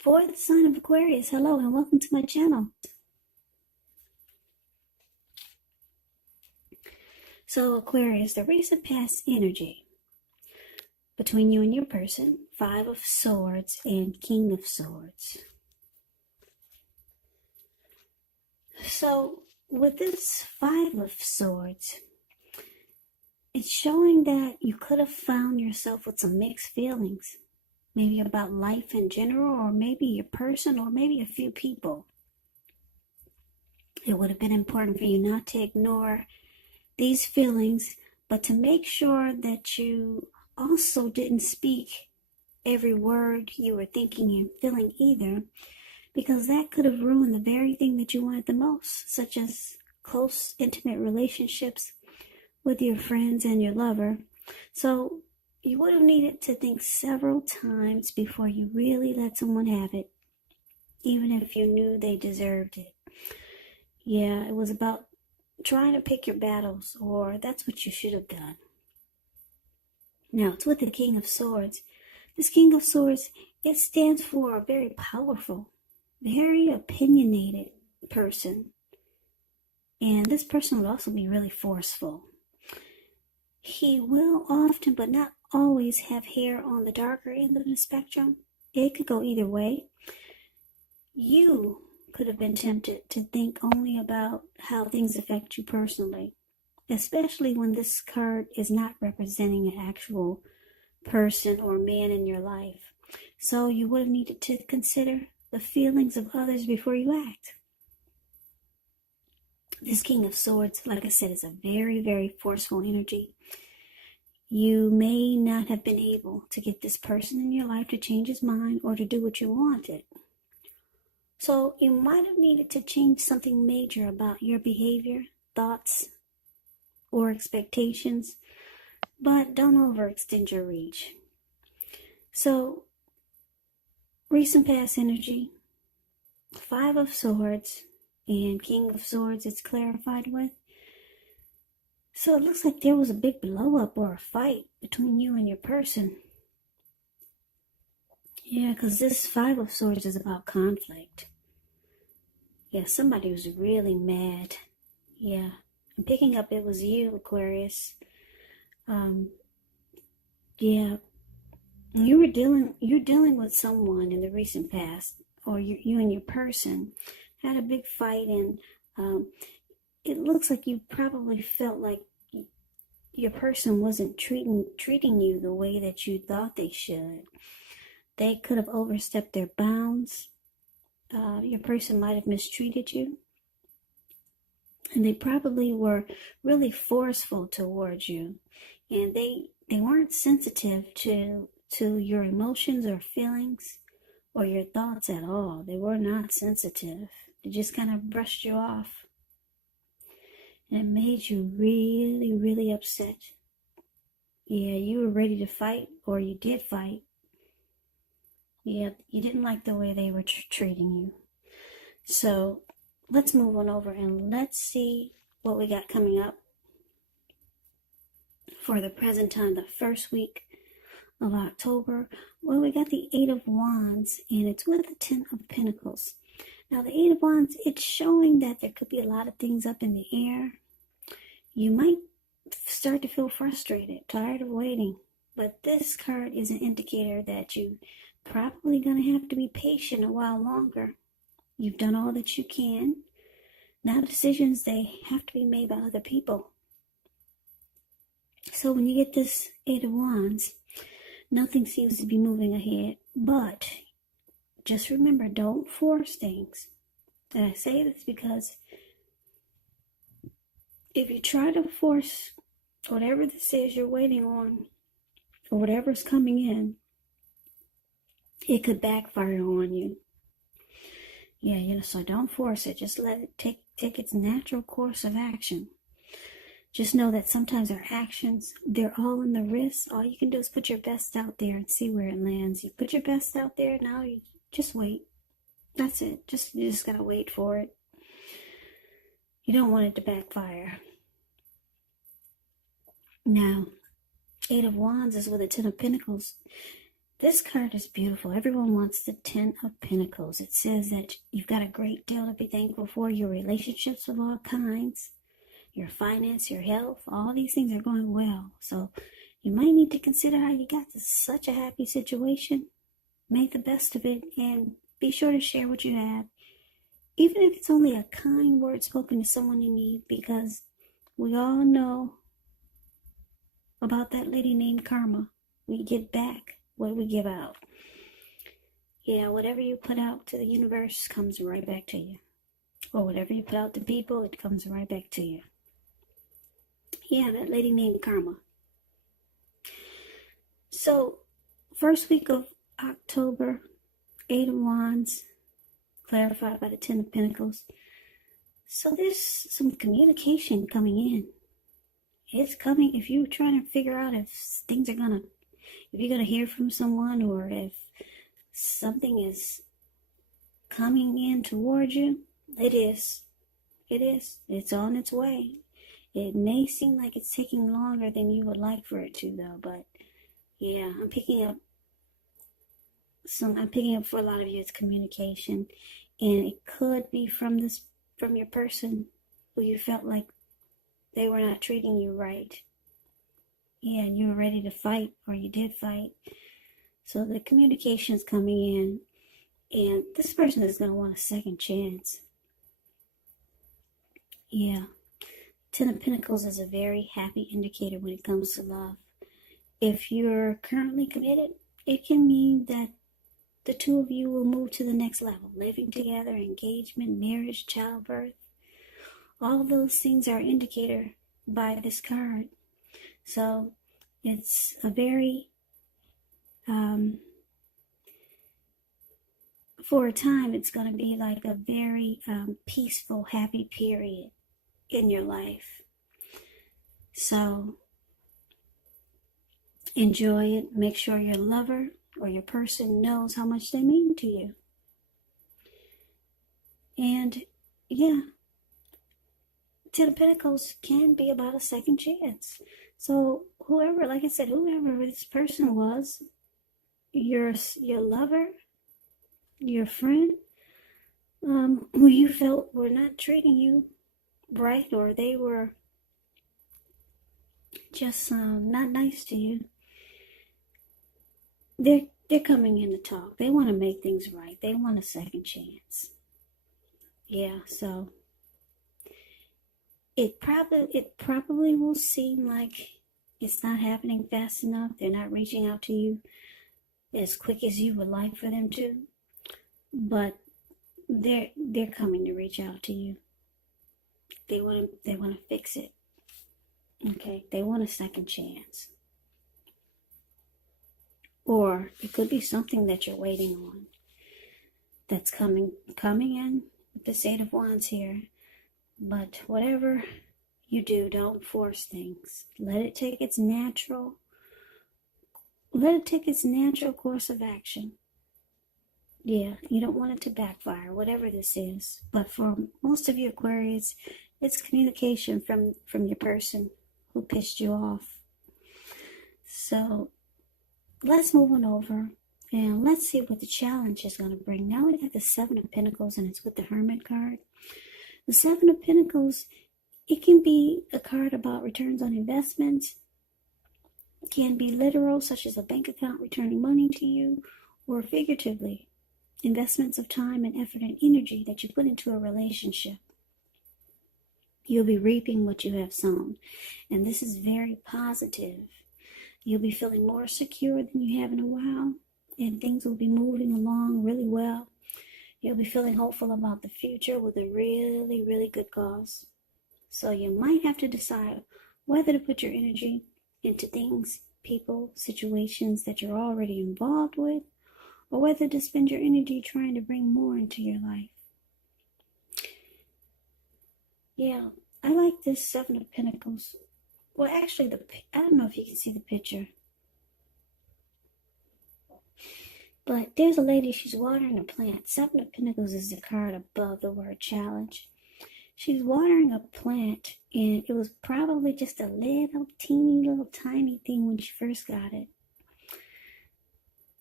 For the sign of Aquarius, hello and welcome to my channel. So Aquarius, the recent past energy between you and your person, Five of Swords and King of Swords. So with this Five of Swords, it's showing that you could have found yourself with some mixed feelings. Maybe about life in general, or maybe your person, or maybe a few people. It would have been important for you not to ignore these feelings, but to make sure that you also didn't speak every word you were thinking and feeling either, because that could have ruined the very thing that you wanted the most, such as close, intimate relationships with your friends and your lover. So you would have needed to think several times before you really let someone have it, even if you knew they deserved it. Yeah, it was about trying to pick your battles, or that's what you should have done. Now, it's with the King of Swords. This King of Swords, it stands for a very powerful, very opinionated person. And this person would also be really forceful. He will often, but not always, have hair on the darker end of the spectrum. It could go either way. You could have been tempted to think only about how things affect you personally, especially when this card is not representing an actual person or man in your life. So you would have needed to consider the feelings of others before you act. This King of Swords, like I said, is a very, very forceful energy. You may not have been able to get this person in your life to change his mind or to do what you wanted. So you might have needed to change something major about your behavior, thoughts, or expectations, but don't overextend your reach. So, recent past energy, Five of Swords and King of Swords, it's clarified with. So it looks like there was a big blow up or a fight between you and your person. Yeah, because this Five of Swords is about conflict. Yeah, somebody was really mad. Yeah, I'm picking up it was you, Aquarius. Yeah, you're dealing with someone in the recent past, or you and your person had a big fight, and it looks like you probably felt like your person wasn't treating you the way that you thought they should. They could have overstepped their bounds. Your person might have mistreated you. And they probably were really forceful towards you. And they weren't sensitive to your emotions or feelings or your thoughts at all. They were not sensitive. They just kind of brushed you off. And it made you really, really upset. Yeah, you were ready to fight, or you did fight. Yeah, you didn't like the way they were treating you. So let's move on over and let's see what we got coming up for the present time, the first week of October. Well, we got the Eight of Wands, and it's with the Ten of Pentacles. Now, the Eight of Wands, it's showing that there could be a lot of things up in the air. You might start to feel frustrated, tired of waiting. But this card is an indicator that you probably going to have to be patient a while longer. You've done all that you can. Now decisions, they have to be made by other people. So when you get this Eight of Wands, nothing seems to be moving ahead. But just remember, don't force things. And I say this because if you try to force whatever this is you're waiting on, or whatever's coming in, it could backfire on you. Yeah, so don't force it. Just let it take its natural course of action. Just know that sometimes our actions, they're all in the wrist. All you can do is put your best out there and see where it lands. You put your best out there, now you just wait. That's it. You just gotta wait for it. You don't want it to backfire. Now, Eight of Wands is with a Ten of Pentacles. This card is beautiful. Everyone wants the Ten of Pentacles. It says that you've got a great deal to be thankful for. Your relationships of all kinds, your finance, your health, all these things are going well. So you might need to consider how you got to such a happy situation. Make the best of it and be sure to share what you have. Even if it's only a kind word spoken to someone in need, because we all know about that lady named Karma. We get back what we give out. Yeah, whatever you put out to the universe comes right back to you. Or whatever you put out to people, it comes right back to you. Yeah, that lady named Karma. So, first week of October, 8 of Wands, clarified by the Ten of Pentacles. So there's some communication coming in. It's coming. If you're trying to figure out if things are gonna, if you're gonna hear from someone, or if something is coming in towards you, it is. It is. It's on its way. It may seem like it's taking longer than you would like for it to, though. But yeah, I'm picking up for a lot of you. It's communication, and it could be from your person who you felt like they were not treating you right. Yeah, you were ready to fight, or you did fight. So the communication's coming in, and this person is going to want a second chance. Yeah. Ten of Pentacles is a very happy indicator when it comes to love. If you're currently committed, it can mean that the two of you will move to the next level. Living together, engagement, marriage, childbirth. All of those things are indicator by this card. So it's a very, for a time, it's going to be like a very peaceful, happy period in your life. So enjoy it. Make sure your lover or your person knows how much they mean to you. And yeah, Ten of Pentacles can be about a second chance. So whoever, like I said, whoever this person was, your lover, your friend, who you felt were not treating you right, or they were just not nice to you, they're coming in to talk. They want to make things right. They want a second chance. Yeah, so it probably will seem like it's not happening fast enough. They're not reaching out to you as quick as you would like for them to, but they're coming to reach out to you. They want to fix it. Okay, they want a second chance. Or it could be something that you're waiting on that's coming in with the Eight of Wands here. But whatever you do, don't force things. Let it take its natural course of action. Yeah, you don't want it to backfire, whatever this is. But for most of you Aquarius, it's communication from your person who pissed you off. So let's move on over and let's see what the challenge is going to bring. Now we got the Seven of Pentacles, and it's with the Hermit card. The Seven of Pentacles, it can be a card about returns on investments. It can be literal, such as a bank account returning money to you, or figuratively, investments of time and effort and energy that you put into a relationship. You'll be reaping what you have sown, and this is very positive. You'll be feeling more secure than you have in a while, and things will be moving along really well. You'll be feeling hopeful about the future with a really, really good cause. So you might have to decide whether to put your energy into things, people, situations that you're already involved with, or whether to spend your energy trying to bring more into your life. Yeah, I like this Seven of Pentacles. Well, actually, I don't know if you can see the picture. But there's a lady, she's watering a plant. Seven of Pentacles is the card above the word challenge. She's watering a plant, and it was probably just a little teeny, little tiny thing when she first got it.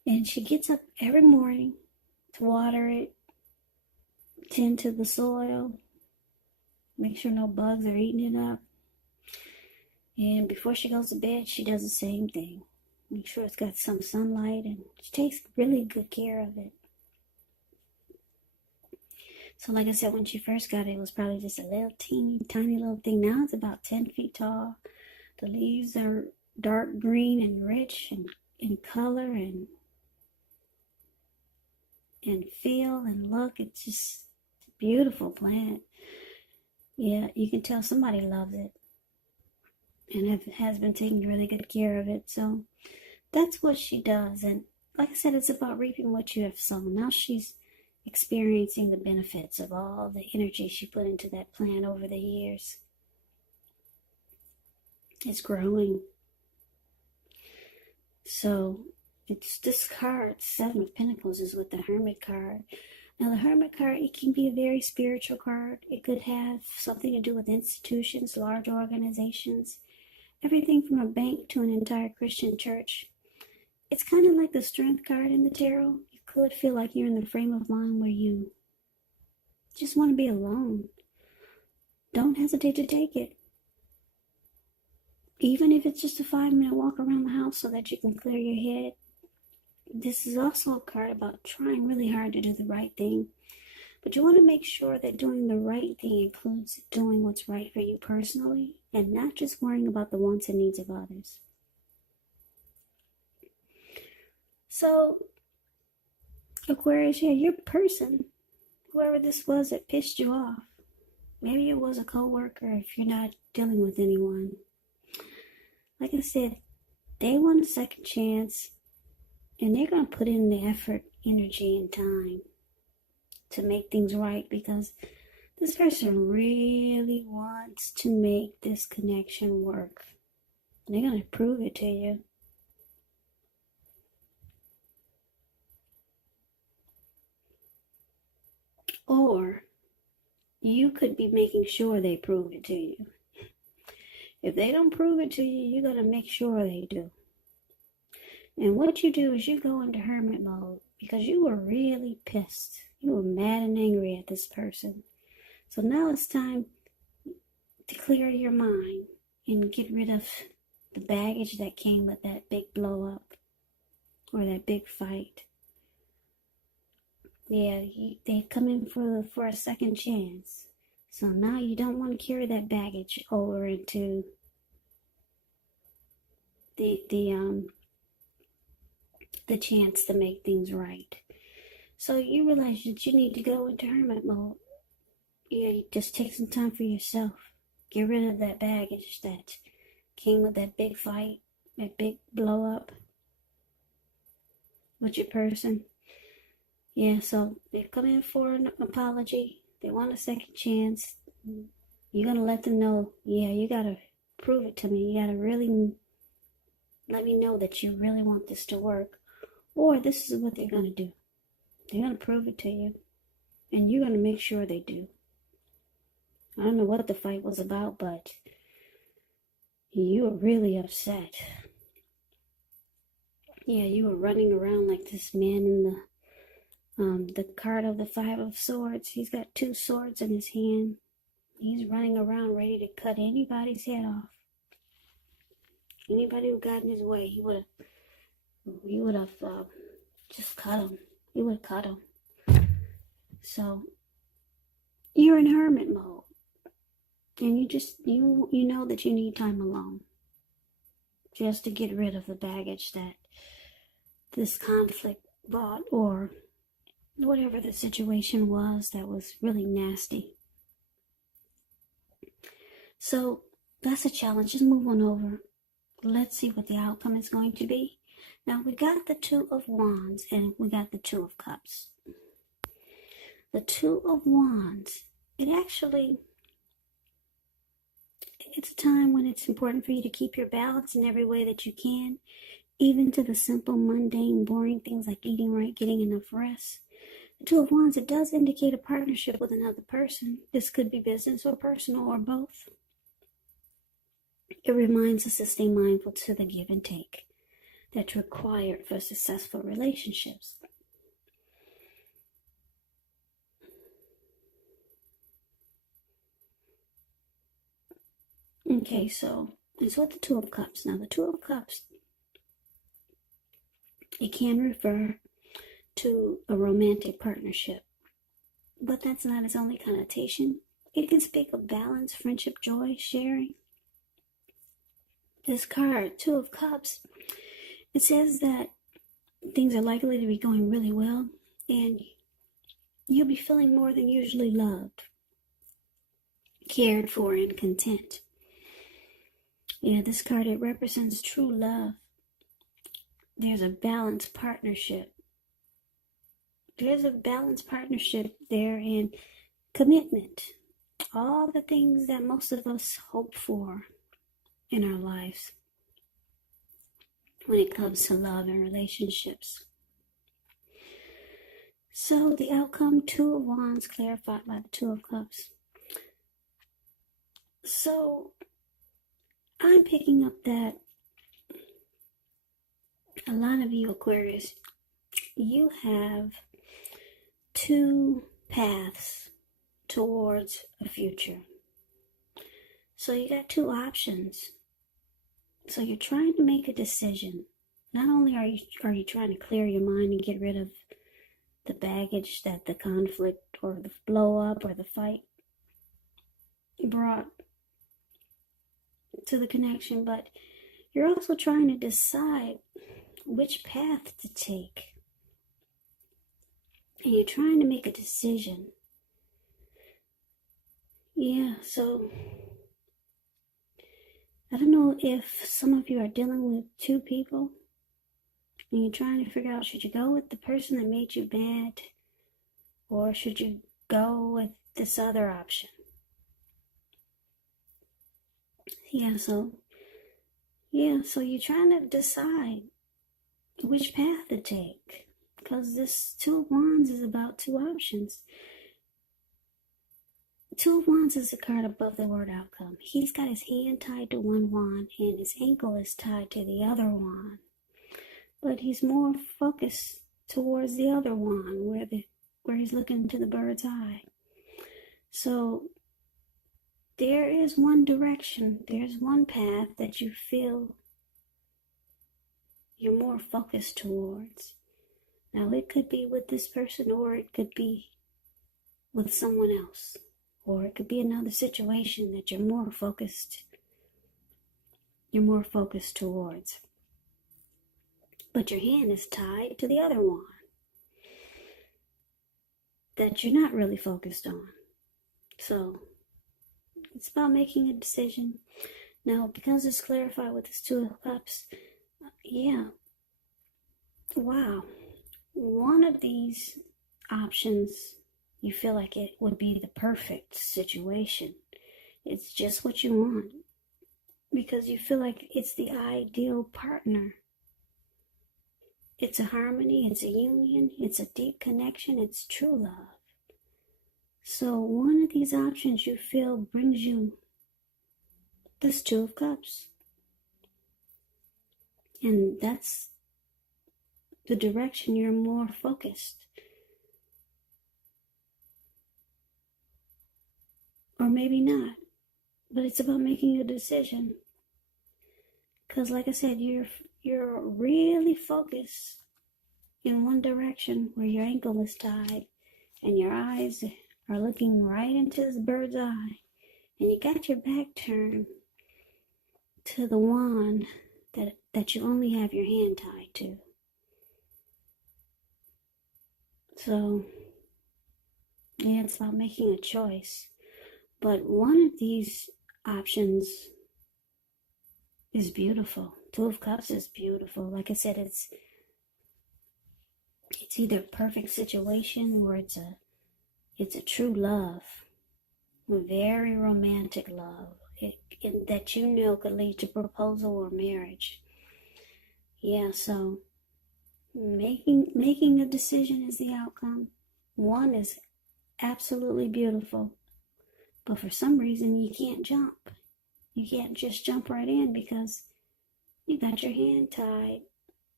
And she gets up every morning to water it, tend to the soil, make sure no bugs are eating it up. And before she goes to bed, she does the same thing. Make sure it's got some sunlight, and she takes really good care of it. So like I said, when she first got it, it was probably just a little tiny little thing. Now it's about 10 feet tall. The leaves are dark green and rich and in color and feel and look. It's just a beautiful plant. Yeah, you can tell somebody loves it and has been taking really good care of it. So that's what she does. And like I said, it's about reaping what you have sown. Now she's experiencing the benefits of all the energy she put into that plant over the years. It's growing. So it's this card, Seven of Pentacles, is with the Hermit card. Now the Hermit card, it can be a very spiritual card. It could have something to do with institutions, large organizations, everything from a bank to an entire Christian church. It's kind of like the Strength card in the tarot. You could feel like you're in the frame of mind where you just want to be alone. Don't hesitate to take it. Even if it's just a 5-minute walk around the house so that you can clear your head. This is also a card about trying really hard to do the right thing. But you want to make sure that doing the right thing includes doing what's right for you personally and not just worrying about the wants and needs of others. So, Aquarius, yeah, your person, whoever this was that pissed you off, maybe it was a coworker if you're not dealing with anyone. Like I said, they want a second chance, and they're going to put in the effort, energy, and time to make things right, because this person really wants to make this connection work. And they're going to prove it to you. Or you could be making sure they prove it to you. If they don't prove it to you, you got to make sure they do. And what you do is you go into hermit mode because you were really pissed. You were mad and angry at this person. So now it's time to clear your mind and get rid of the baggage that came with that big blow up or that big fight. Yeah, they come in for a second chance. So now you don't want to carry that baggage over into the chance to make things right. So you realize that you need to go into hermit mode. Yeah, you just take some time for yourself. Get rid of that baggage that came with that big fight, that big blow up with your person. Yeah, so they come in for an apology. They want a second chance. You're going to let them know, yeah, you got to prove it to me. You got to really let me know that you really want this to work. Or this is what they're going to do. They're going to prove it to you. And you're going to make sure they do. I don't know what the fight was about, but you were really upset. Yeah, you were running around like this man in the card of the Five of Swords. He's got 2 swords in his hand. He's running around ready to cut anybody's head off. Anybody who got in his way, he would have just cut him. He would have cut him. So you're in hermit mode, and you know that you need time alone, just to get rid of the baggage that this conflict brought, or whatever the situation was that was really nasty. So that's a challenge. Just move on over. Let's see what the outcome is going to be. Now we got the 2 of Wands and we got the 2 of Cups. The 2 of Wands, it's a time when it's important for you to keep your balance in every way that you can, even to the simple, mundane, boring things like eating right, getting enough rest. The 2 of Wands, it does indicate a partnership with another person. This could be business or personal or both. It reminds us to stay mindful to the give and take. that's required for successful relationships. Okay, so it's with the Two of Cups. Now, the Two of Cups, it can refer to a romantic partnership, but that's not its only connotation. It can speak of balance, friendship, joy, sharing. This card, Two of Cups, it says that things are likely to be going really well, and you'll be feeling more than usually loved, cared for, and content. Yeah, this card, it represents true love. There's a balanced partnership. There's a balanced partnership there, and commitment. All the things that most of us hope for in our lives when it comes to love and relationships. So the outcome, Two of Wands, clarified by the Two of Cups. So I'm picking up that a lot of you Aquarius, you have two paths towards a future. So you got two options. So you're trying to make a decision. Not only are you trying to clear your mind and get rid of the baggage that the conflict or the blow up or the fight brought to the connection, but you're also trying to decide which path to take. And you're trying to make a decision. Yeah, so I don't know if some of you are dealing with two people and you're trying to figure out, should you go with the person that made you mad, or should you go with this other option? So you're trying to decide which path to take, because this Two of Wands is about two options. Two of Wands is a card above the word outcome. He's got his hand tied to one wand and his ankle is tied to the other wand, but he's more focused towards the other wand where he's looking to the bird's eye. So there is one direction, there's one path that you feel you're more focused towards. Now, it could be with this person, or it could be with someone else, or it could be another situation that you're more focused towards. But your hand is tied to the other one that you're not really focused on. So it's about making a decision. Now, because it's clarified with this Two of Cups, wow. One of these options, you feel like it would be the perfect situation. It's just what you want, because you feel like it's the ideal partner. It's a harmony, it's a union, it's a deep connection, it's true love. So one of these options you feel brings you this Two of Cups. And that's the direction you're more focused. Or maybe not. But it's about making a decision. Because like I said, you're really focused in one direction where your ankle is tied and your eyes are looking right into this bird's eye, and you got your back turned to the wand that you only have your hand tied to. So it's about making a choice. But one of these options is beautiful. Two of Cups is beautiful. Like I said, it's either a perfect situation or it's a true love, a very romantic love that could lead to proposal or marriage. So making a decision is the outcome. One is absolutely beautiful, but for some reason you can't jump. You can't just jump right in because you got your hand tied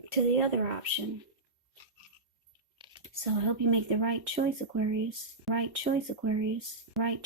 to the other option. So I hope you make the right choice, Aquarius. Right choice, Aquarius. Right